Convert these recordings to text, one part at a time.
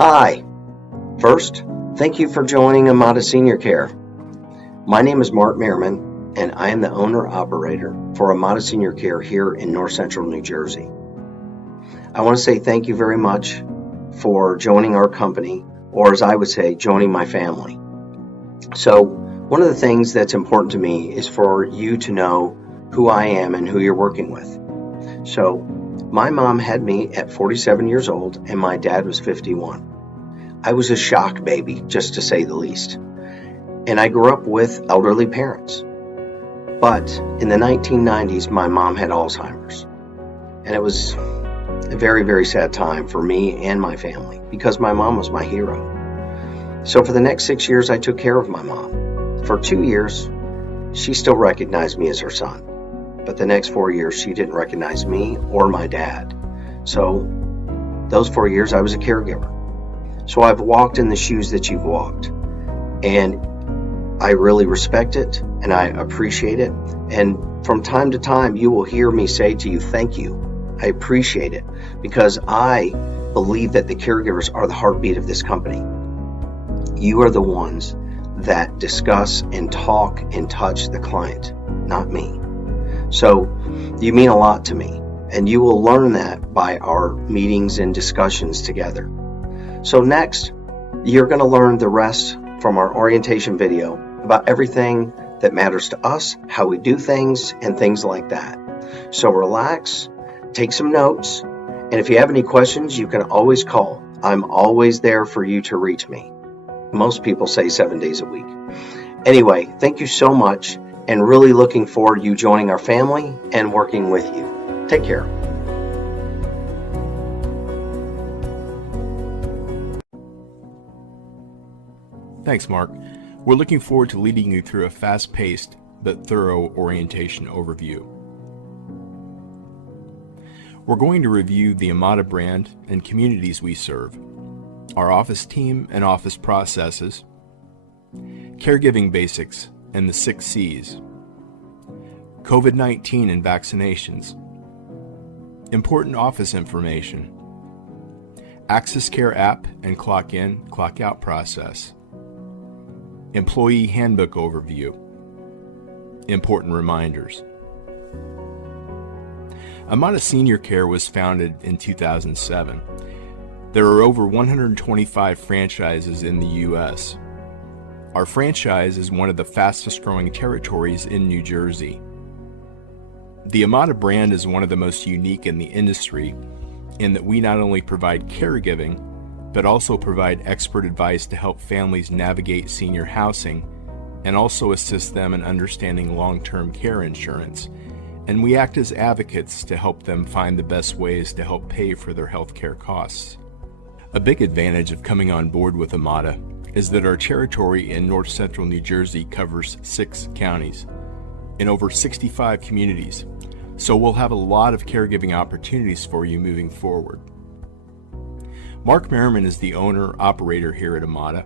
Hi. First, thank you for joining Amada Senior Care. My name is Mark Merriman, and I am the owner-operator for Amada Senior Care here in North Central New Jersey. I want to say thank you very much for joining our company, or as I would say, joining my family. So, one of the things that's important to me is for you to know who I am and who you're working with. So, my mom had me at 47 years old, and my dad was 51. I was a shock baby, just to say the least. And I grew up with elderly parents. But in the 1990s, my mom had Alzheimer's. And it was a very, very sad time for me and my family because my mom was my hero. So for the next 6 years, I took care of my mom. For 2 years, she still recognized me as her son. But the next 4 years, she didn't recognize me or my dad. So those 4 years, I was a caregiver. So I've walked in the shoes that you've walked, and I really respect it and I appreciate it. And from time to time, you will hear me say to you, thank you. I appreciate it because I believe that the caregivers are the heartbeat of this company. You are the ones that discuss and talk and touch the client, not me. So you mean a lot to me, and you will learn that by our meetings and discussions together. So next, you're going to learn the rest from our orientation video about everything that matters to us, how we do things, and things like that. So relax, take some notes, and if you have any questions, you can always call. I'm always there for you to reach me. Most people say 7 days a week. Anyway, thank you so much, and really looking forward to you joining our family and working with you. Take care. Thanks, Mark. We're looking forward to leading you through a fast-paced but thorough orientation overview. We're going to review the Amada brand and communities we serve, our office team and office processes, caregiving basics and the 6 C's, COVID-19 and vaccinations, important office information, Access Care app and clock-in, clock-out process, employee handbook overview, important reminders. Amada Senior Care was founded in 2007. There are over 125 franchises in the U.S. Our franchise is one of the fastest growing territories in New Jersey. The Amada brand is one of the most unique in the industry in that we not only provide caregiving, but also provide expert advice to help families navigate senior housing and also assist them in understanding long-term care insurance. And we act as advocates to help them find the best ways to help pay for their health care costs. A big advantage of coming on board with Amada is that our territory in North Central New Jersey covers 6 counties and over 65 communities, so we'll have a lot of caregiving opportunities for you moving forward. Mark Merriman is the owner-operator here at Amada.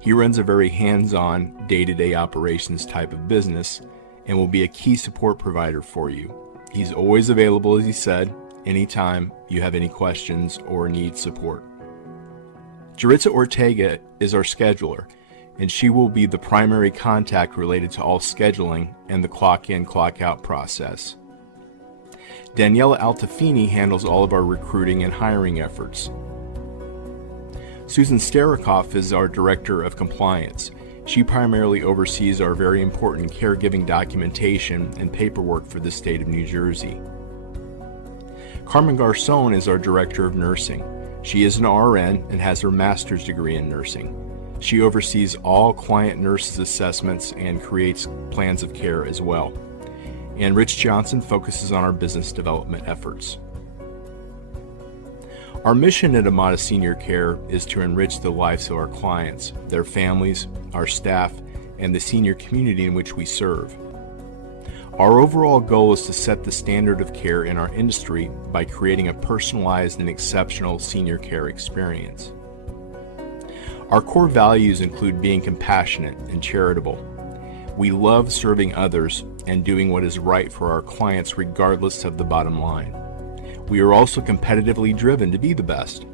He runs a very hands-on, day-to-day operations type of business and will be a key support provider for you. He's always available, as he said, anytime you have any questions or need support. Jaritza Ortega is our scheduler, and she will be the primary contact related to all scheduling and the clock-in, clock-out process. Daniela Altafini handles all of our recruiting and hiring efforts. Susan Sterikoff is our Director of Compliance. She primarily oversees our very important caregiving documentation and paperwork for the state of New Jersey. Carmen Garcon is our Director of Nursing. She is an RN and has her master's degree in nursing. She oversees all client nurses assessments and creates plans of care as well. And Rich Johnson focuses on our business development efforts. Our mission at Amada Senior Care is to enrich the lives of our clients, their families, our staff, and the senior community in which we serve. Our overall goal is to set the standard of care in our industry by creating a personalized and exceptional senior care experience. Our core values include being compassionate and charitable. We love serving others and doing what is right for our clients regardless of the bottom line. We are also competitively driven to be the best.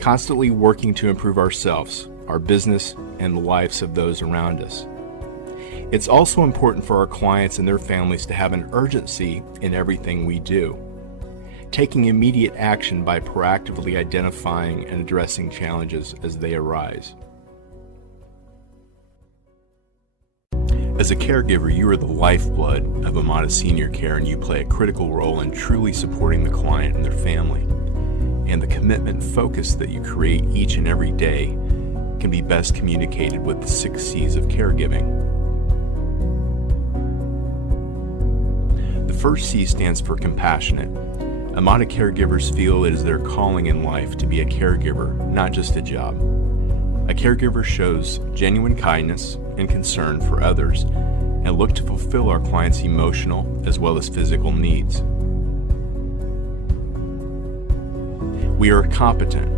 constantly working to improve ourselves, our business, and the lives of those around us. It's also important for our clients and their families to have an urgency in everything we do, taking immediate action by proactively identifying and addressing challenges as they arise. As a caregiver, you are the lifeblood of Amada Senior Care, and you play a critical role in truly supporting the client and their family. And the commitment and focus that you create each and every day can be best communicated with the 6 C's of caregiving. The first C stands for compassionate. Amada caregivers feel it is their calling in life to be a caregiver, not just a job. A caregiver shows genuine kindness and concern for others and look to fulfill our clients' emotional as well as physical needs. We are competent.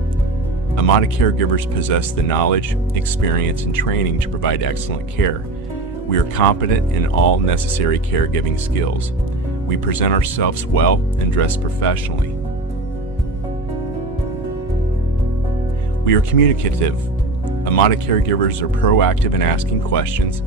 Amada caregivers possess the knowledge, experience, and training to provide excellent care. We are competent in all necessary caregiving skills. We present ourselves well and dress professionally. We are communicative. Amada caregivers are proactive in asking questions.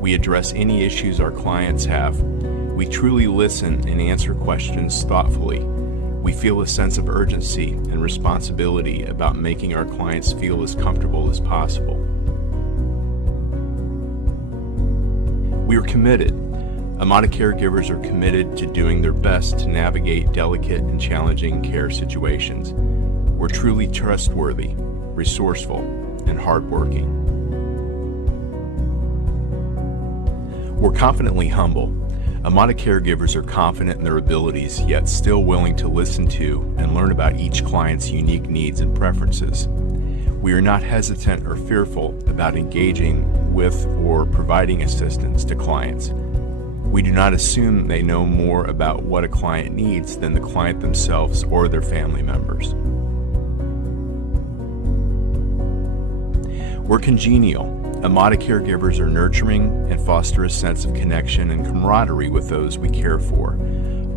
We address any issues our clients have. We truly listen and answer questions thoughtfully. We feel a sense of urgency and responsibility about making our clients feel as comfortable as possible. We are committed. Amada caregivers are committed to doing their best to navigate delicate and challenging care situations. We're truly trustworthy, resourceful, and hardworking. We're confidently humble. Amada caregivers are confident in their abilities, yet still willing to listen to and learn about each client's unique needs and preferences. We are not hesitant or fearful about engaging with or providing assistance to clients. We do not assume they know more about what a client needs than the client themselves or their family members. We're congenial. Amada caregivers are nurturing and foster a sense of connection and camaraderie with those we care for.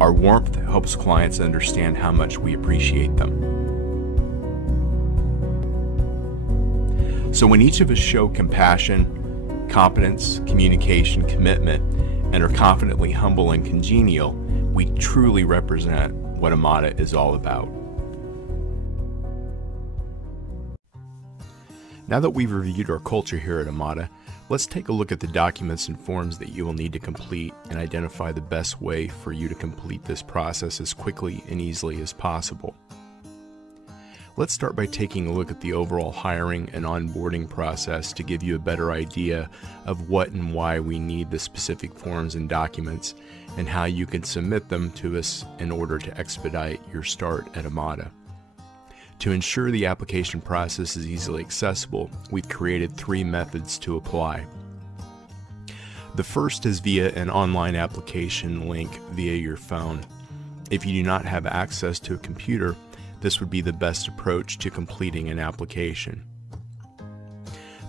Our warmth helps clients understand how much we appreciate them. So when each of us show compassion, competence, communication, commitment, and are confidently humble and congenial, we truly represent what Amada is all about. Now that we've reviewed our culture here at Amada, let's take a look at the documents and forms that you will need to complete and identify the best way for you to complete this process as quickly and easily as possible. Let's start by taking a look at the overall hiring and onboarding process to give you a better idea of what and why we need the specific forms and documents and how you can submit them to us in order to expedite your start at Amada. To ensure the application process is easily accessible, we've created 3 methods to apply. The first is via an online application link via your phone. If you do not have access to a computer, this would be the best approach to completing an application.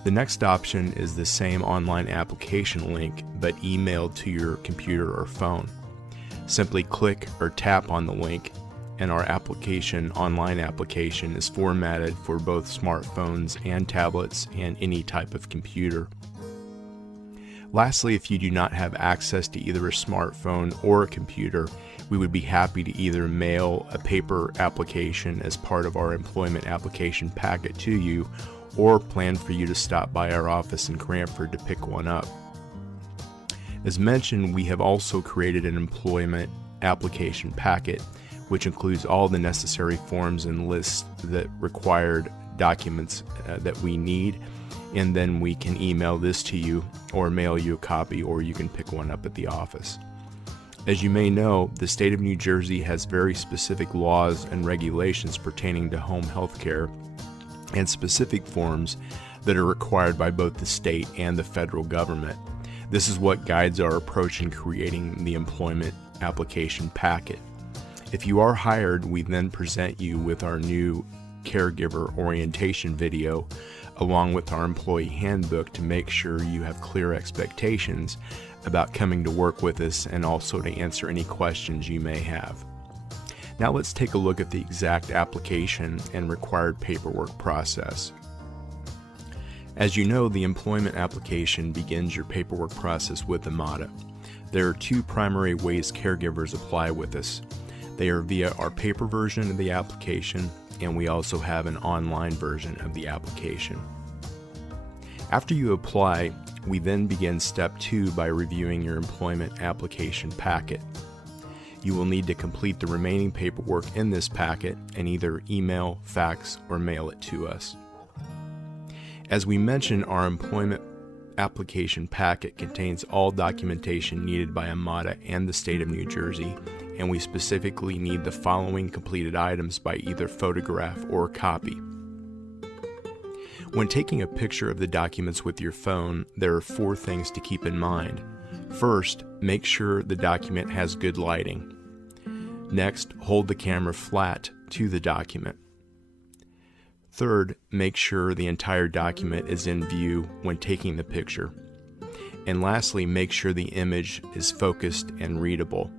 The next option is the same online application link but emailed to your computer or phone. Simply click or tap on the link and our online application is formatted for both smartphones and tablets and any type of computer. Lastly, if you do not have access to either a smartphone or a computer, we would be happy to either mail a paper application as part of our employment application packet to you, or plan for you to stop by our office in Cranford to pick one up. As mentioned, we have also created an employment application packet, which includes all the necessary forms and lists that required documents that we need, and then we can email this to you or mail you a copy, or you can pick one up at the office. As you may know, the state of New Jersey has very specific laws and regulations pertaining to home health care and specific forms that are required by both the state and the federal government. This is what guides our approach in creating the employment application packet. If you are hired, we then present you with our new caregiver orientation video along with our employee handbook to make sure you have clear expectations about coming to work with us and also to answer any questions you may have. Now let's take a look at the exact application and required paperwork process. As you know, the employment application begins your paperwork process with Amada. There are two primary ways caregivers apply with us. They are via our paper version of the application, and we also have an online version of the application. After you apply, we then begin step 2 by reviewing your employment application packet. You will need to complete the remaining paperwork in this packet and either email, fax, or mail it to us. As we mentioned, our employment application packet contains all documentation needed by Amada and the state of New Jersey, and we specifically need the following completed items by either photograph or copy. When taking a picture of the documents with your phone, there are 4 things to keep in mind. First, make sure the document has good lighting. Next, hold the camera flat to the document. Third, make sure the entire document is in view when taking the picture. And lastly, make sure the image is focused and readable.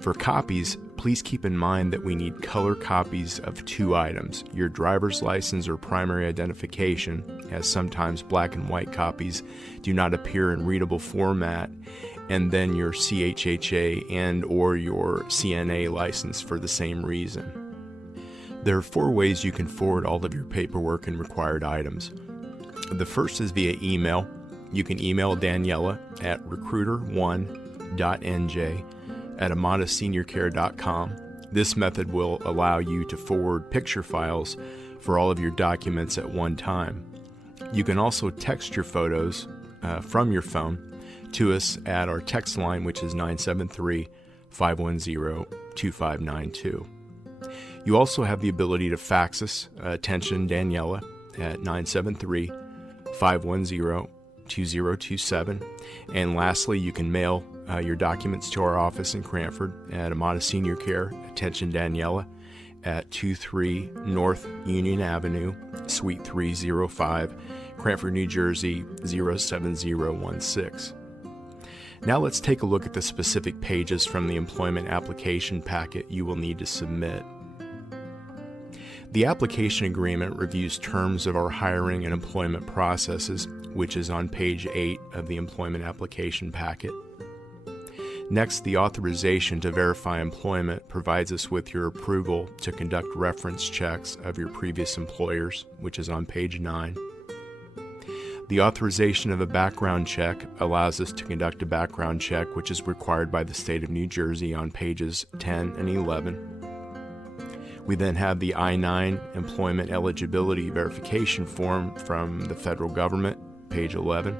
For copies, please keep in mind that we need color copies of 2 items: your driver's license or primary identification, as sometimes black and white copies do not appear in readable format, and then your CHHA and or your CNA license for the same reason. There are 4 ways you can forward all of your paperwork and required items. The first is via email. You can email Daniela at recruiter1.nj@amadaseniorcare.com. This method will allow you to forward picture files for all of your documents at one time. You can also text your photos from your phone to us at our text line, which is 973-510-2592. You also have the ability to fax us, attention Daniela, at 973-510-2027. And lastly, you can mail your documents to our office in Cranford at Amada Senior Care, attention Daniela, at 23 North Union Avenue, Suite 305, Cranford, New Jersey, 07016. Now let's take a look at the specific pages from the employment application packet you will need to submit. The application agreement reviews terms of our hiring and employment processes, which is on page 8 of the employment application packet. Next, the authorization to verify employment provides us with your approval to conduct reference checks of your previous employers, which is on page 9. The authorization of a background check allows us to conduct a background check, which is required by the state of New Jersey, on pages 10 and 11. We then have the I-9 Employment Eligibility Verification Form from the federal government, page 11.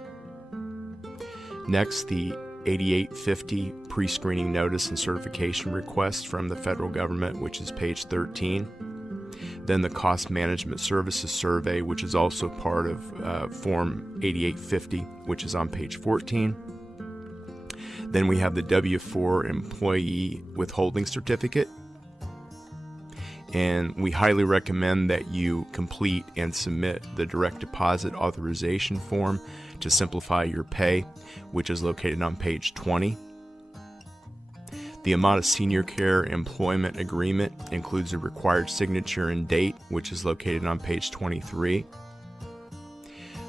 Next, the 8850 Pre-Screening Notice and Certification Request from the federal government, which is page 13. Then the Cost Management Services Survey, which is also part of Form 8850, which is on page 14. Then we have the W-4 Employee Withholding Certificate. And we highly recommend that you complete and submit the direct deposit authorization form to simplify your pay, which is located on page 20. The Amada Senior Care Employment Agreement includes a required signature and date, which is located on page 23.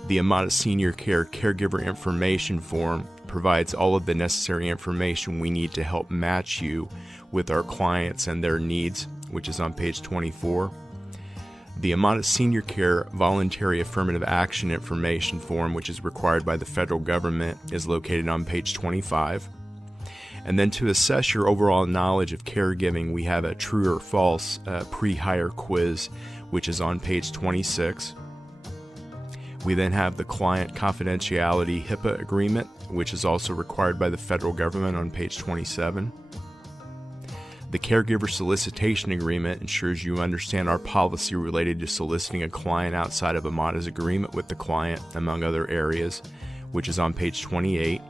The Amada Senior Care Caregiver Information Form provides all of the necessary information we need to help match you with our clients and their needs, which is on page 24. The Amada Senior Care Voluntary Affirmative Action Information Form, which is required by the federal government, is located on page 25. And then to assess your overall knowledge of caregiving, we have a true or false pre-hire quiz, which is on page 26. We then have the Client Confidentiality HIPAA Agreement, which is also required by the federal government, on page 27. The Caregiver Solicitation Agreement ensures you understand our policy related to soliciting a client outside of Amada's agreement with the client, among other areas, which is on page 28.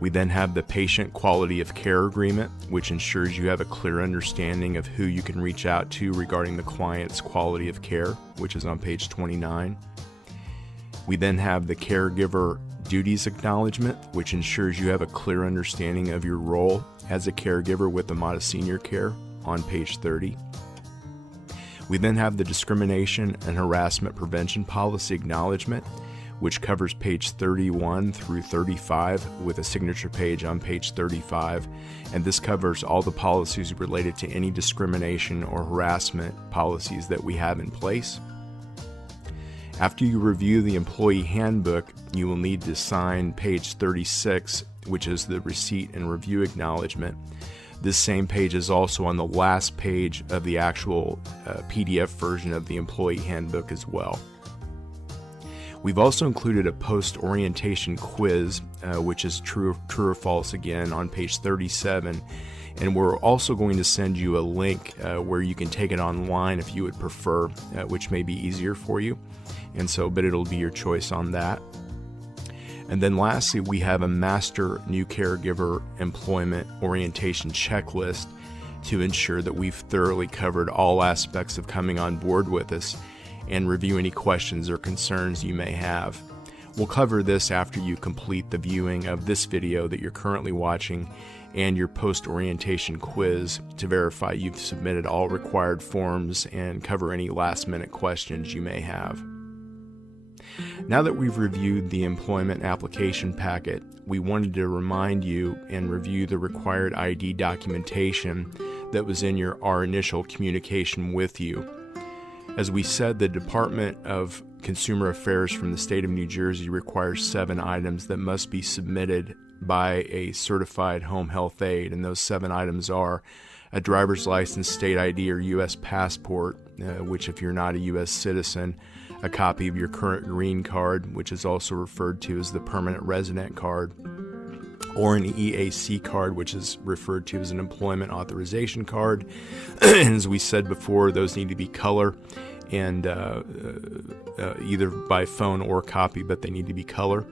We then have the Patient Quality of Care Agreement, which ensures you have a clear understanding of who you can reach out to regarding the client's quality of care, which is on page 29. We then have the Caregiver duties acknowledgement, which ensures you have a clear understanding of your role as a caregiver with Amada Senior Care on page 30. We then have the discrimination and harassment prevention policy acknowledgement, which covers page 31 through 35 with a signature page on page 35, and this covers all the policies related to any discrimination or harassment policies that we have in place. After you review the employee handbook, you will need to sign page 36, which is the receipt and review acknowledgement. This same page is also on the last page of the actual PDF version of the employee handbook as well. We've also included a post-orientation quiz, which is true or false again on page 37, and we're also going to send you a link where you can take it online if you would prefer, which may be easier for you, but it'll be your choice on that. And then lastly, we have a master new caregiver employment orientation checklist to ensure that we've thoroughly covered all aspects of coming on board with us and review any questions or concerns you may have. We'll cover this after you complete the viewing of this video that you're currently watching and your post-orientation quiz to verify you've submitted all required forms and cover any last-minute questions you may have. Now that we've reviewed the employment application packet, we wanted to remind you and review the required ID documentation that was in our initial communication with you. As we said, the Department of Consumer Affairs from the state of New Jersey requires 7 items that must be submitted by a certified home health aide, and those 7 items are a driver's license, state ID, or U.S. passport, which if you're not a U.S. citizen, a copy of your current green card, which is also referred to as the permanent resident card, or an EAC card, which is referred to as an employment authorization card. And as we said before, those need to be color and either by phone or copy, but they need to be color.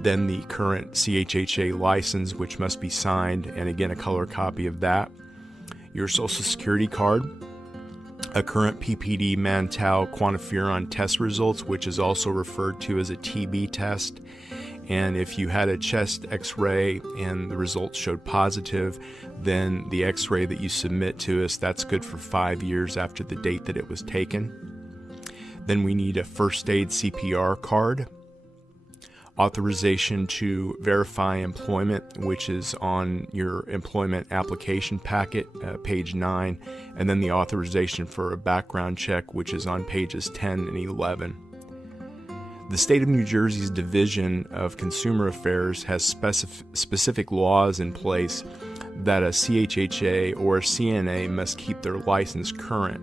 Then the current CHHA license, which must be signed, and again, a color copy of that. Your Social Security card, a current PPD Mantow quantiferon test results, which is also referred to as a TB test. And if you had a chest x-ray and the results showed positive, then the x-ray that you submit to us, that's good for 5 years after the date that it was taken. Then we need a first aid CPR card, authorization to verify employment, which is on your employment application packet, page 9, and then the authorization for a background check, which is on pages 10 and 11. The state of New Jersey's Division of Consumer Affairs has specific laws in place that a CHHA or a CNA must keep their license current.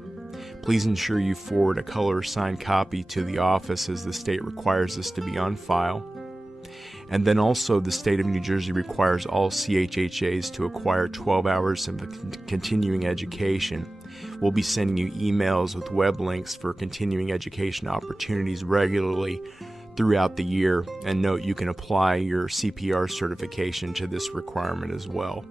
Please ensure you forward a color signed copy to the office, as the state requires this to be on file. And then also the state of New Jersey requires all CHHAs to acquire 12 hours of continuing education. We'll be sending you emails with web links for continuing education opportunities regularly throughout the year. And note, you can apply your CPR certification to this requirement as well.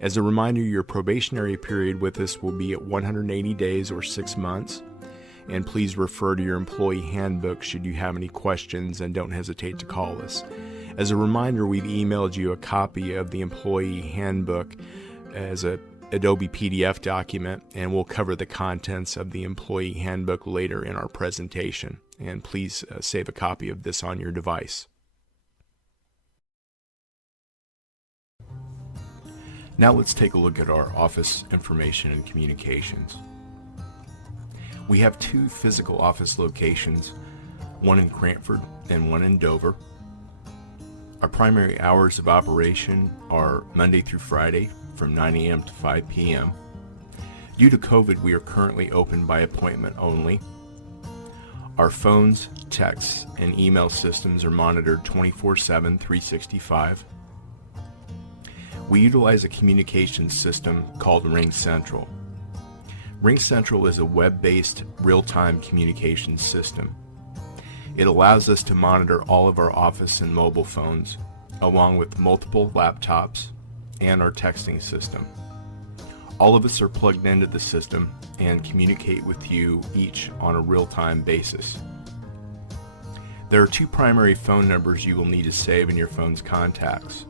As a reminder, your probationary period with us will be at 180 days or 6 months. And please refer to your employee handbook should you have any questions, and don't hesitate to call us. As a reminder, we've emailed you a copy of the employee handbook as a Adobe PDF document, and we'll cover the contents of the employee handbook later in our presentation. And please save a copy of this on your device. Now let's take a look at our office information and communications. We have 2 physical office locations, one in Cranford and one in Dover. Our primary hours of operation are Monday through Friday from 9 a.m. to 5 p.m. Due to COVID, we are currently open by appointment only. Our phones, texts, and email systems are monitored 24/7, 365. We utilize a communications system called Ring Central. Ring Central is a web-based real-time communications system. It allows us to monitor all of our office and mobile phones, along with multiple laptops and our texting system. All of us are plugged into the system and communicate with you each on a real-time basis. There are two primary phone numbers you will need to save in your phone's contacts.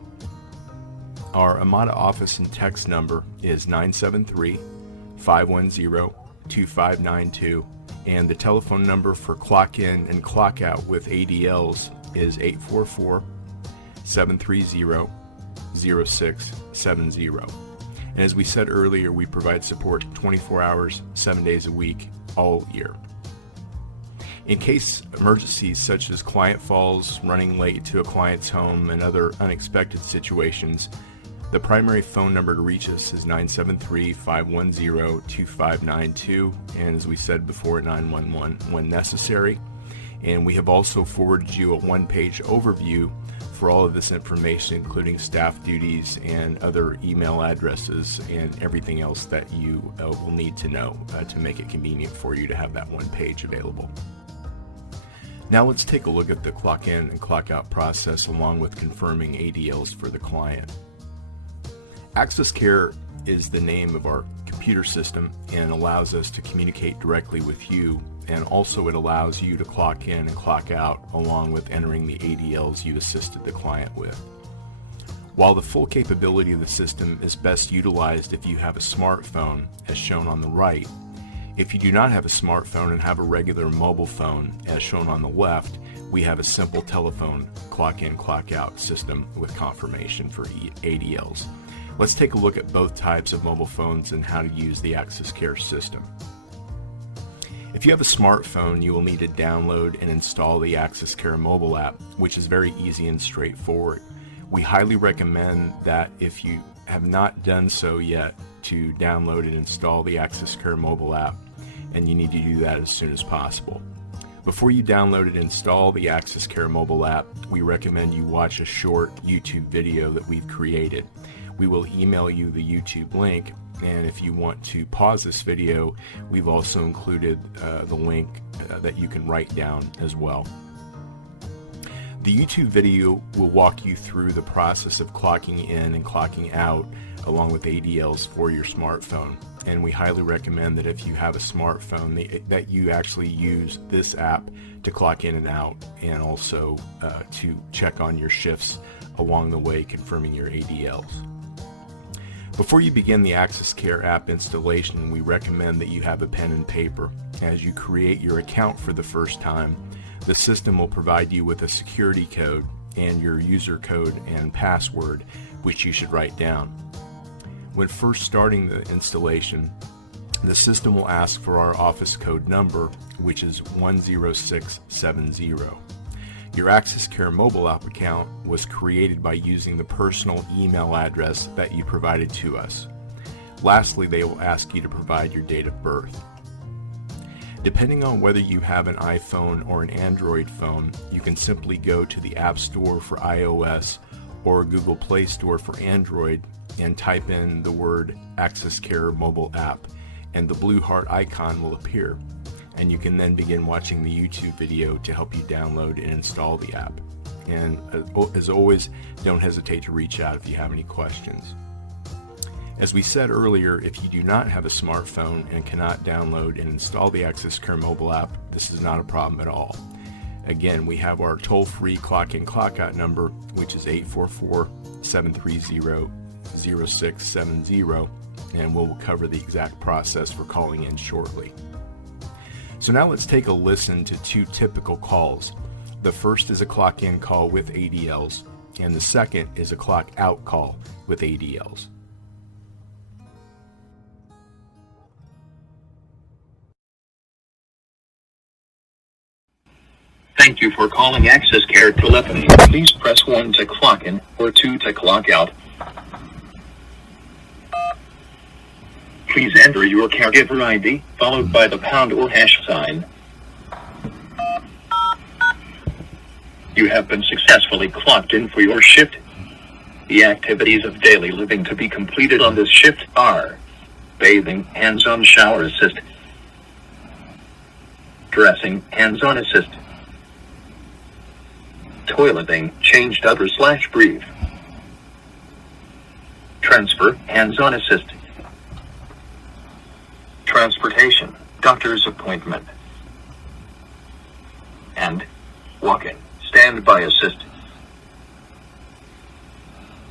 Our Amada office and text number is 973-510-2592, and the telephone number for clock in and clock out with ADLs is 844-730-0670. And as we said earlier, we provide support 24 hours, 7 days a week, all year. In case emergencies such as client falls, running late to a client's home, and other unexpected situations, the primary phone number to reach us is 973-510-2592, and as we said before, 911 when necessary. And we have also forwarded you a one-page overview for all of this information, including staff duties and other email addresses and everything else that you will need to know to make it convenient for you to have that one page available. Now let's take a look at the clock in and clock out process along with confirming ADLs for the client. Access Care is the name of our computer system and allows us to communicate directly with you, and also it allows you to clock in and clock out along with entering the ADLs you assisted the client with. While the full capability of the system is best utilized if you have a smartphone, as shown on the right, if you do not have a smartphone and have a regular mobile phone, as shown on the left, we have a simple telephone clock in, clock out system with confirmation for ADLs. Let's take a look at both types of mobile phones and how to use the Access Care system. If you have a smartphone, you will need to download and install the Access Care mobile app, which is very easy and straightforward. We highly recommend that if you have not done so yet, to download and install the Access Care mobile app, and you need to do that as soon as possible. Before you download and install the Access Care mobile app, we recommend you watch a short YouTube video that we've created. We will email you the YouTube link, and if you want to pause this video, we've also included the link that you can write down as well. The YouTube video will walk you through the process of clocking in and clocking out along with ADLs for your smartphone, and we highly recommend that if you have a smartphone that you actually use this app to clock in and out, and also to check on your shifts along the way, confirming your ADLs. Before you begin the Access Care app installation, we recommend that you have a pen and paper. As you create your account for the first time, the system will provide you with a security code and your user code and password, which you should write down. When first starting the installation, the system will ask for our office code number, which is 10670. Your Access Care mobile app account was created by using the personal email address that you provided to us. Lastly, they will ask you to provide your date of birth. Depending on whether you have an iPhone or an Android phone, you can simply go to the App Store for iOS or Google Play Store for Android and type in the word Access Care mobile app, and the blue heart icon will appear. And you can then begin watching the YouTube video to help you download and install the app. And as always, don't hesitate to reach out if you have any questions. As we said earlier, if you do not have a smartphone and cannot download and install the Access Care mobile app, this is not a problem at all. Again, we have our toll-free clock in, clock out number, which is 844-730-0670, and we'll cover the exact process for calling in shortly. So now let's take a listen to two typical calls. The first is a clock in call with ADLs, and the second is a clock out call with ADLs. Thank you for calling Access Care Telephony. Please press 1 to clock in or 2 to clock out. Please enter your caregiver ID, followed by the pound or hash sign. You have been successfully clocked in for your shift. The activities of daily living to be completed on this shift are bathing, hands-on shower assist, dressing, hands-on assist, toileting, change diaper/brief, transfer, hands-on assist, transportation, doctor's appointment, and Walking. Standby assist.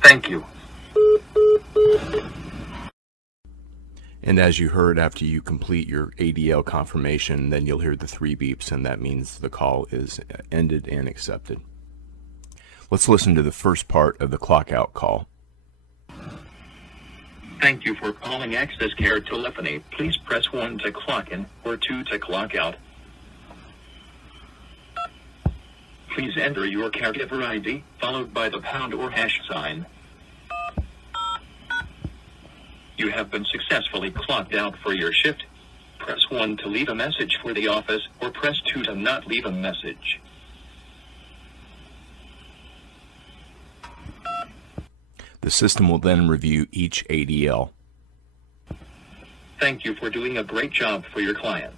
Thank you. And as you heard, after you complete your ADL confirmation, then you'll hear the 3 beeps, and that means the call is ended and accepted. Let's listen to the first part of the clock out call. Thank you for calling Access Care Telephony. Please press 1 to clock in or 2 to clock out. Please enter your caregiver ID, followed by the pound or hash sign. You have been successfully clocked out for your shift. Press 1 to leave a message for the office, or press 2 to not leave a message. The system will then review each ADL. Thank you for doing a great job for your client.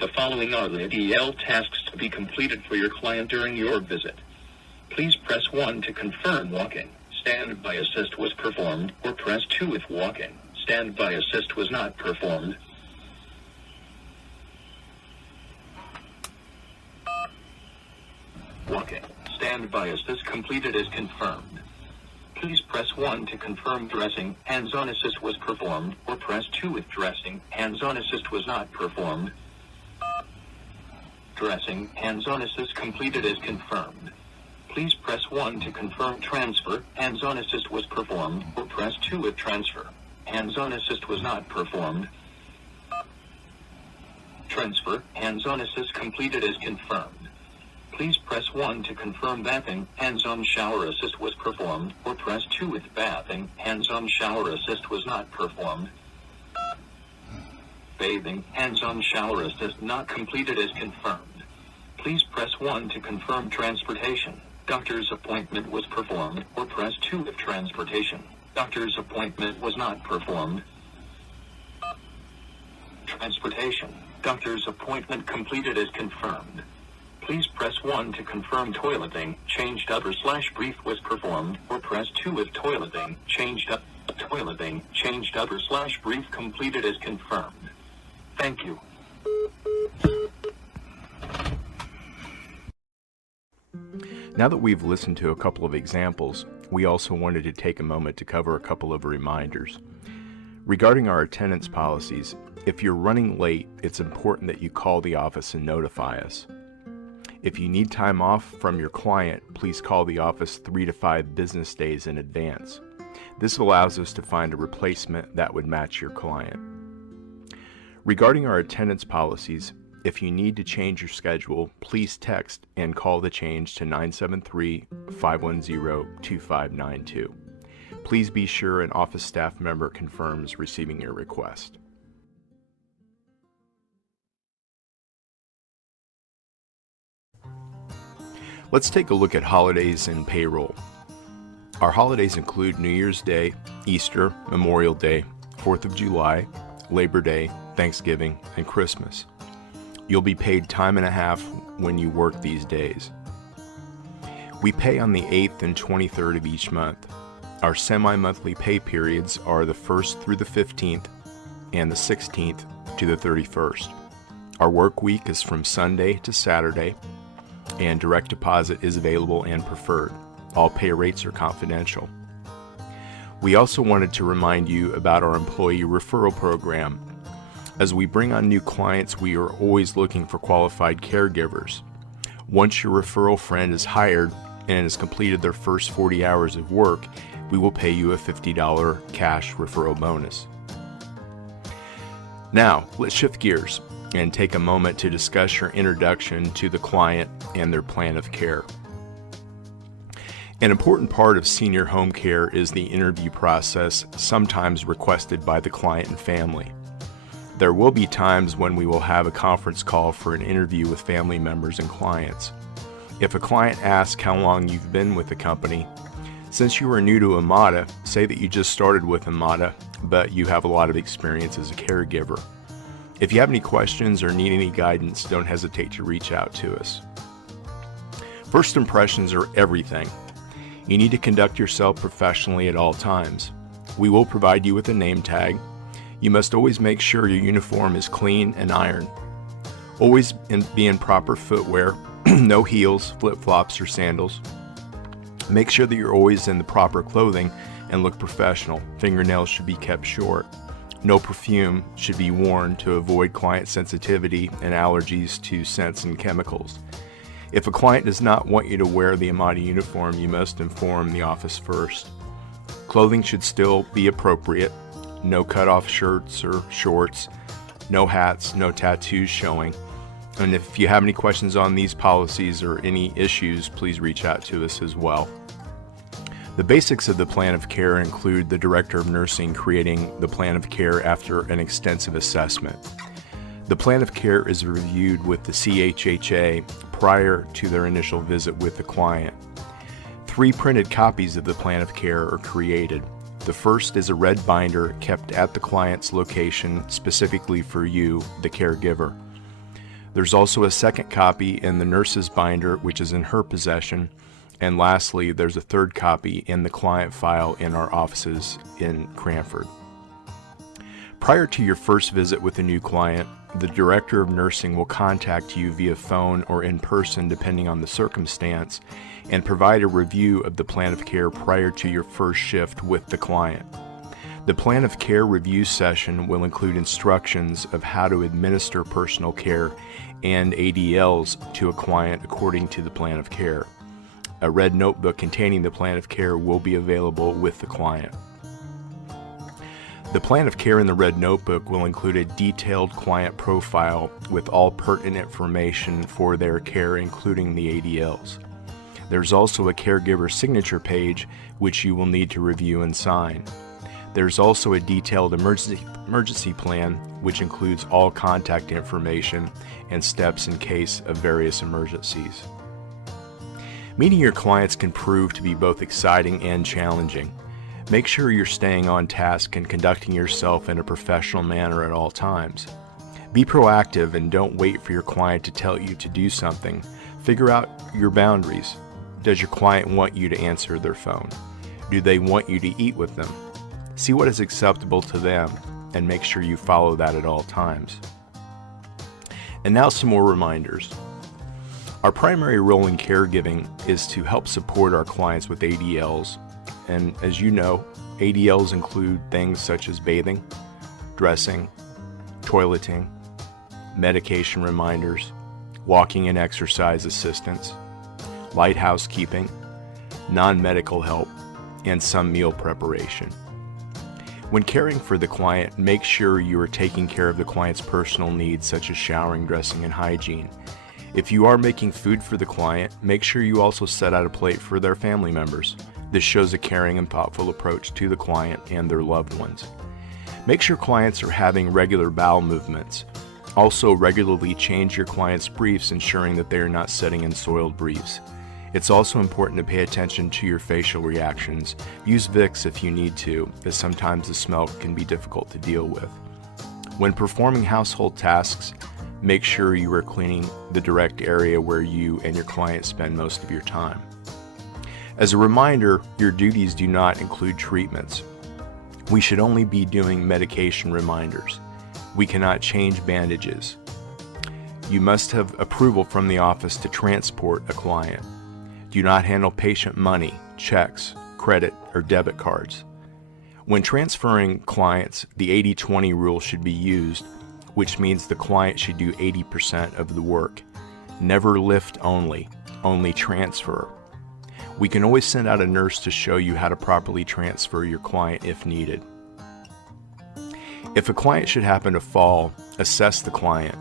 The following are the ADL tasks to be completed for your client during your visit. Please press 1 to confirm walking. Standby assist was performed, or press 2 if walking. Standby assist was not performed. Walking. Standby assist completed is confirmed. Please press 1 to confirm dressing. Hands-on assist was performed, or press 2 if dressing. Hands-on assist was not performed. Dressing. Hands-on assist completed is confirmed. Please press 1 to confirm transfer. Hands-on assist was performed, or press 2 if transfer. Hands-on assist was not performed. Transfer. Hands-on assist completed is confirmed. Please press 1 to confirm bathing. Hands-on shower assist was performed, or press 2 if bathing. Hands-on shower assist was not performed. Bathing. Hands-on shower assist not completed is confirmed. Please press 1 to confirm transportation. Doctor's appointment was performed, or press 2 if transportation. Doctor's appointment was not performed. Transportation. Doctor's appointment completed is confirmed. Please press 1 to confirm toileting. Changed upper/brief was performed, or press 2 if toileting. Changed upper/brief completed is confirmed. Thank you. Now that we've listened to a couple of examples, we also wanted to take a moment to cover a couple of reminders. Regarding our attendance policies, if you're running late, it's important that you call the office and notify us. If you need time off from your client, please call the office 3 to 5 business days in advance. This allows us to find a replacement that would match your client. Regarding our attendance policies, if you need to change your schedule, please text and call the change to 973-510-2592. Please be sure an office staff member confirms receiving your request. Let's take a look at holidays and payroll. Our holidays include New Year's Day, Easter, Memorial Day, 4th of July, Labor Day, Thanksgiving, and Christmas. You'll be paid time and a half when you work these days. We pay on the 8th and 23rd of each month. Our semi-monthly pay periods are the 1st through the 15th and the 16th to the 31st. Our work week is from Sunday to Saturday, and direct deposit is available and preferred. All pay rates are confidential. We also wanted to remind you about our employee referral program. As we bring on new clients, we are always looking for qualified caregivers. Once your referral friend is hired and has completed their first 40 hours of work, we will pay you a $50 cash referral bonus. Now, let's shift gears and take a moment to discuss your introduction to the client and their plan of care. An important part of senior home care is the interview process, sometimes requested by the client and family. There will be times when we will have a conference call for an interview with family members and clients. If a client asks how long you've been with the company, since you are new to Amada, say that you just started with Amada, but you have a lot of experience as a caregiver. If you have any questions or need any guidance, don't hesitate to reach out to us. First impressions are everything. You need to conduct yourself professionally at all times. We will provide you with a name tag. You must always make sure your uniform is clean and ironed. Always be in proper footwear No heels, flip-flops, or sandals. Make sure that you're always in the proper clothing and look professional. Fingernails should be kept short. No perfume should be worn to avoid client sensitivity and allergies to scents and chemicals. If a client does not want you to wear the Amada uniform, you must inform the office first. Clothing should still be appropriate. No cut-off shirts or shorts, no hats, no tattoos showing. And if you have any questions on these policies or any issues, please reach out to us as well. The basics of the plan of care include the Director of Nursing creating the plan of care after an extensive assessment. The plan of care is reviewed with the CHHA prior to their initial visit with the client. 3 printed copies of the plan of care are created. The first is a red binder kept at the client's location specifically for you, the caregiver. There's also a second copy in the nurse's binder, which is in her possession. And lastly, there's a third copy in the client file in our offices in Cranford. Prior to your first visit with a new client, the Director of Nursing will contact you via phone or in person depending on the circumstance and provide a review of the plan of care prior to your first shift with the client. The plan of care review session will include instructions of how to administer personal care and ADLs to a client according to the plan of care. A red notebook containing the plan of care will be available with the client. The plan of care in the red notebook will include a detailed client profile with all pertinent information for their care, including the ADLs. There's also a caregiver signature page which you will need to review and sign. There's also a detailed emergency plan which includes all contact information and steps in case of various emergencies. Meeting your clients can prove to be both exciting and challenging. Make sure you're staying on task and conducting yourself in a professional manner at all times. Be proactive and don't wait for your client to tell you to do something. Figure out your boundaries. Does your client want you to answer their phone? Do they want you to eat with them? See what is acceptable to them and make sure you follow that at all times. And now some more reminders. Our primary role in caregiving is to help support our clients with ADLs. And as you know, ADLs include things such as bathing, dressing, toileting, medication reminders, walking and exercise assistance, light housekeeping, non-medical help, and some meal preparation. When caring for the client, make sure you are taking care of the client's personal needs such as showering, dressing, and hygiene. If you are making food for the client, make sure you also set out a plate for their family members. This shows a caring and thoughtful approach to the client and their loved ones. Make sure clients are having regular bowel movements. Also, regularly change your client's briefs, ensuring that they are not sitting in soiled briefs. It's also important to pay attention to your facial reactions. Use Vicks if you need to, as sometimes the smell can be difficult to deal with. When performing household tasks, make sure you are cleaning the direct area where you and your client spend most of your time. As a reminder, your duties do not include treatments. We should only be doing medication reminders. We cannot change bandages. You must have approval from the office to transport a client. Do not handle patient money, checks, credit, or debit cards. When transferring clients, the 80-20 rule should be used, which means the client should do 80% of the work. Never lift only transfer. We can always send out a nurse to show you how to properly transfer your client if needed. If a client should happen to fall, assess the client.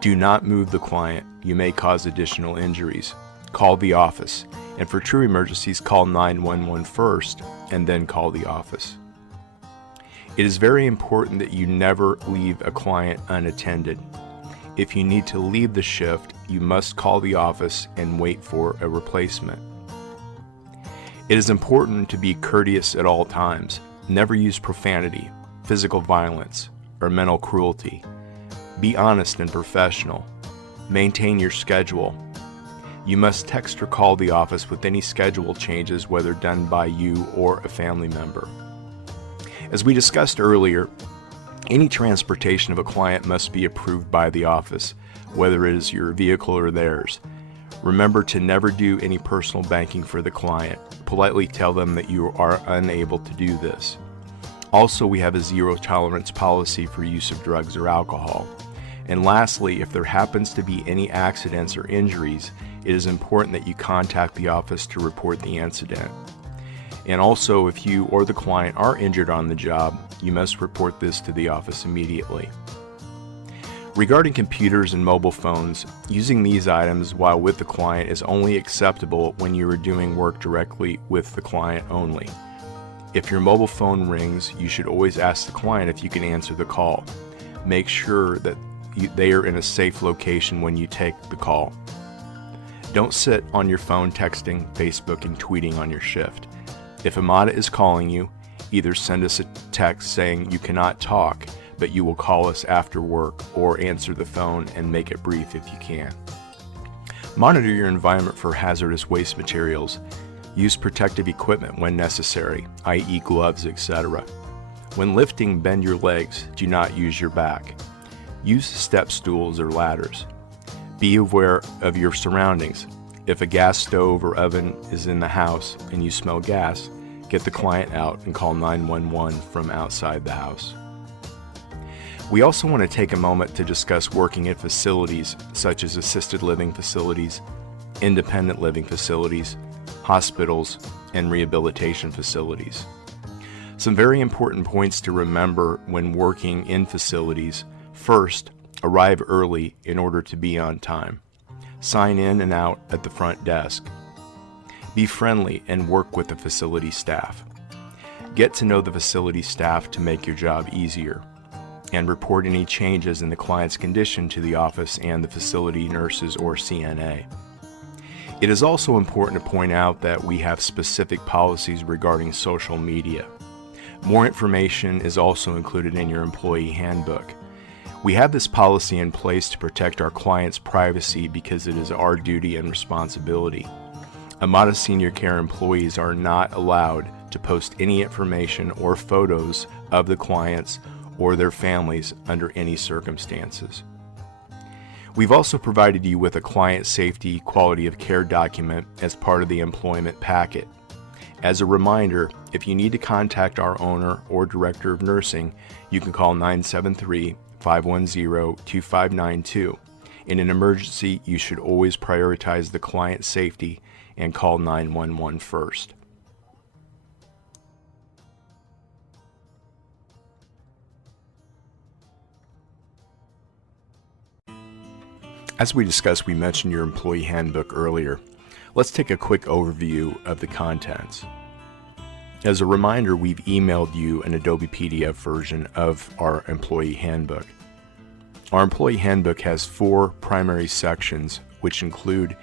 Do not move the client. You may cause additional injuries. Call the office, and for true emergencies, call 911 first, and then call the office. It is very important that you never leave a client unattended. If you need to leave the shift, you must call the office and wait for a replacement. It is important to be courteous at all times. Never use profanity, physical violence, or mental cruelty. Be honest and professional. Maintain your schedule. You must text or call the office with any schedule changes, whether done by you or a family member. As we discussed earlier, any transportation of a client must be approved by the office, whether it is your vehicle or theirs. Remember to never do any personal banking for the client. Politely tell them that you are unable to do this. Also, we have a zero tolerance policy for use of drugs or alcohol. And lastly, if there happens to be any accidents or injuries, it is important that you contact the office to report the incident. And also, if you or the client are injured on the job, you must report this to the office immediately. Regarding computers and mobile phones, using these items while with the client is only acceptable when you are doing work directly with the client only. If your mobile phone rings, you should always ask the client if you can answer the call. Make sure that they are in a safe location when you take the call. Don't sit on your phone texting, Facebook, and tweeting on your shift. If Amada is calling you, either send us a text saying you cannot talk, but you will call us after work, or answer the phone and make it brief if you can. Monitor your environment for hazardous waste materials. Use protective equipment when necessary, i.e. gloves, etc. When lifting, bend your legs. Do not use your back. Use step stools or ladders. Be aware of your surroundings. If a gas stove or oven is in the house and you smell gas, get the client out and call 911 from outside the house. We also want to take a moment to discuss working in facilities such as assisted living facilities, independent living facilities, hospitals, and rehabilitation facilities. Some very important points to remember when working in facilities. First, arrive early in order to be on time. Sign in and out at the front desk. Be friendly and work with the facility staff. Get to know the facility staff to make your job easier, and report any changes in the client's condition to the office and the facility nurses or CNA. It is also important to point out that we have specific policies regarding social media. More information is also included in your employee handbook. We have this policy in place to protect our clients' privacy because it is our duty and responsibility. Amada Senior Care employees are not allowed to post any information or photos of the clients or their families under any circumstances. We've also provided you with a client safety quality of care document as part of the employment packet. As a reminder, if you need to contact our owner or director of nursing, you can call 973-510-2592. In an emergency, you should always prioritize the client's safety and call 911 first. As we discussed, we mentioned your employee handbook earlier. Let's take a quick overview of the contents. As a reminder, we've emailed you an Adobe PDF version of our employee handbook. Our employee handbook has 4 primary sections, which include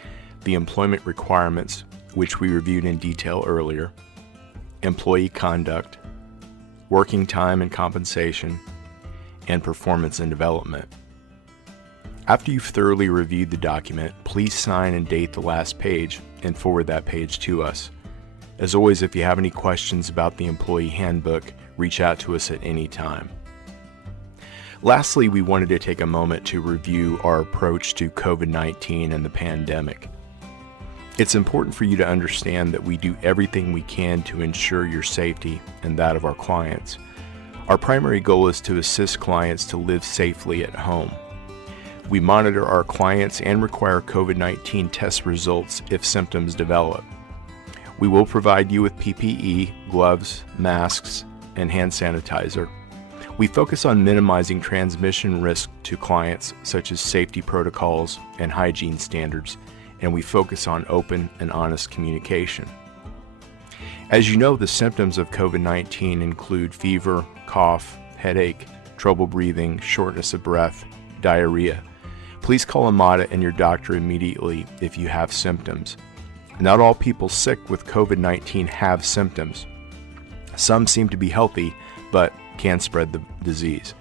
the employment requirements, which we reviewed in detail earlier, employee conduct, working time and compensation, and performance and development. After you've thoroughly reviewed the document, please sign and date the last page and forward that page to us. As always, if you have any questions about the employee handbook, reach out to us at any time. Lastly, we wanted to take a moment to review our approach to COVID-19 and the pandemic. It's important for you to understand that we do everything we can to ensure your safety and that of our clients. Our primary goal is to assist clients to live safely at home. We monitor our clients and require COVID-19 test results if symptoms develop. We will provide you with PPE, gloves, masks, and hand sanitizer. We focus on minimizing transmission risk to clients, such as safety protocols and hygiene standards, and we focus on open and honest communication. As you know, the symptoms of COVID-19 include fever, cough, headache, trouble breathing, shortness of breath, diarrhea. Please call Amada and your doctor immediately if you have symptoms. Not all people sick with COVID-19 have symptoms. Some seem to be healthy, but can spread the disease.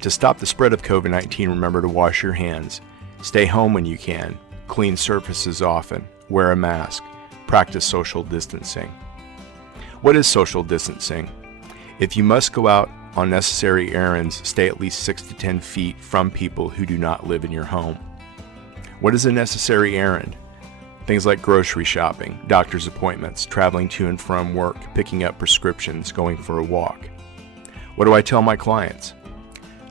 To stop the spread of COVID-19, remember to wash your hands. Stay home when you can. Clean surfaces often. Wear a mask. Practice social distancing. What is social distancing? If you must go out on necessary errands, stay at least 6 to 10 feet from people who do not live in your home. What is a necessary errand? Things like grocery shopping, doctor's appointments, traveling to and from work, picking up prescriptions, going for a walk. What do I tell my clients?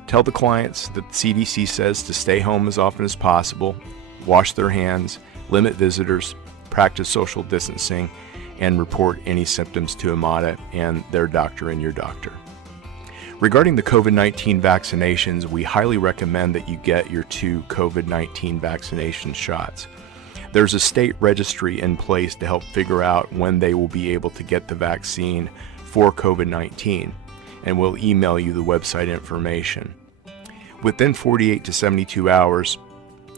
Tell the clients that the CDC says to stay home as often as possible, wash their hands, limit visitors, practice social distancing, and report any symptoms to Amada and their doctor and your doctor. Regarding the COVID-19 vaccinations, we highly recommend that you get your 2 COVID-19 vaccination shots. There's a state registry in place to help figure out when they will be able to get the vaccine for COVID-19, and we'll email you the website information. Within 48 to 72 hours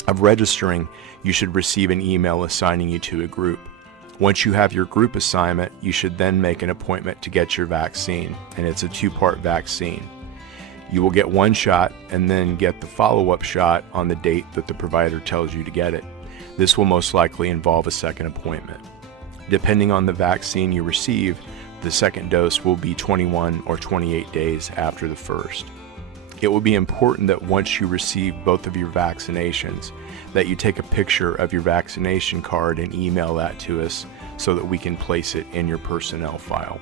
of registering, you should receive an email assigning you to a group. Once you have your group assignment, you should then make an appointment to get your vaccine, and it's a 2-part vaccine. You will get 1 shot and then get the follow-up shot on the date that the provider tells you to get it. This will most likely involve a second appointment. Depending on the vaccine you receive, the second dose will be 21 or 28 days after the first. It will be important that once you receive both of your vaccinations, that you take a picture of your vaccination card and email that to us so that we can place it in your personnel file.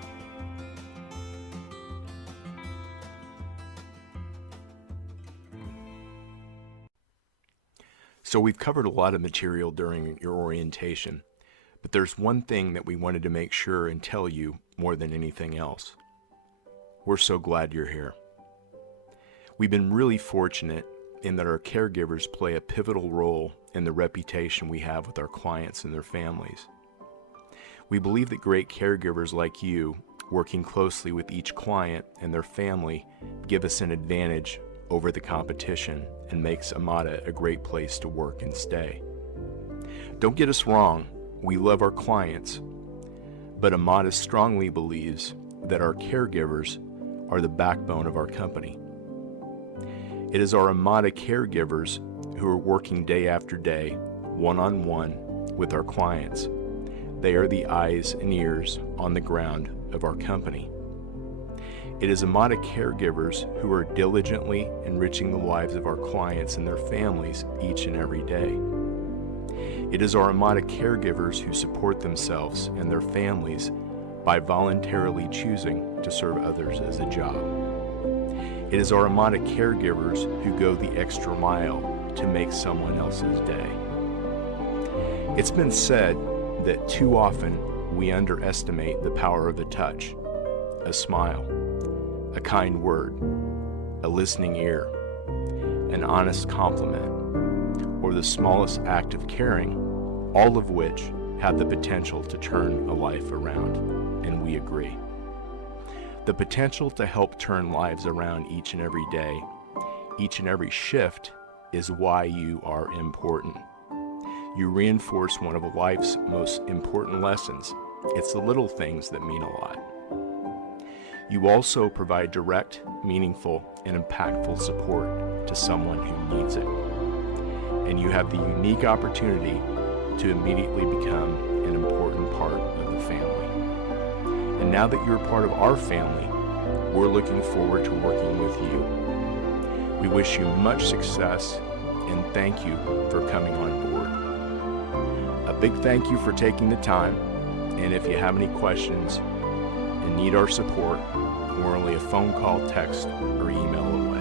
So we've covered a lot of material during your orientation, but there's one thing that we wanted to make sure and tell you more than anything else. We're so glad you're here. We've been really fortunate in that our caregivers play a pivotal role in the reputation we have with our clients and their families. We believe that great caregivers like you, working closely with each client and their family, give us an advantage over the competition and makes Amada a great place to work and stay. Don't get us wrong, we love our clients, but Amada strongly believes that our caregivers are the backbone of our company. It is our Amada caregivers who are working day after day, one-on-one with our clients. They are the eyes and ears on the ground of our company. It is Amada caregivers who are diligently enriching the lives of our clients and their families each and every day. It is our Amada caregivers who support themselves and their families by voluntarily choosing to serve others as a job. It is our Amada caregivers who go the extra mile to make someone else's day. It's been said that too often we underestimate the power of a touch, a smile, a kind word, a listening ear, an honest compliment, or the smallest act of caring, all of which have the potential to turn a life around, and we agree. The potential to help turn lives around each and every day, each and every shift, is why you are important. You reinforce one of life's most important lessons. It's the little things that mean a lot. You also provide direct, meaningful, and impactful support to someone who needs it. And you have the unique opportunity to immediately become an important part of the family. And now that you're part of our family, we're looking forward to working with you. We wish you much success and thank you for coming on board. A big thank you for taking the time, and if you have any questions and need our support, we're only a phone call, text, or email away.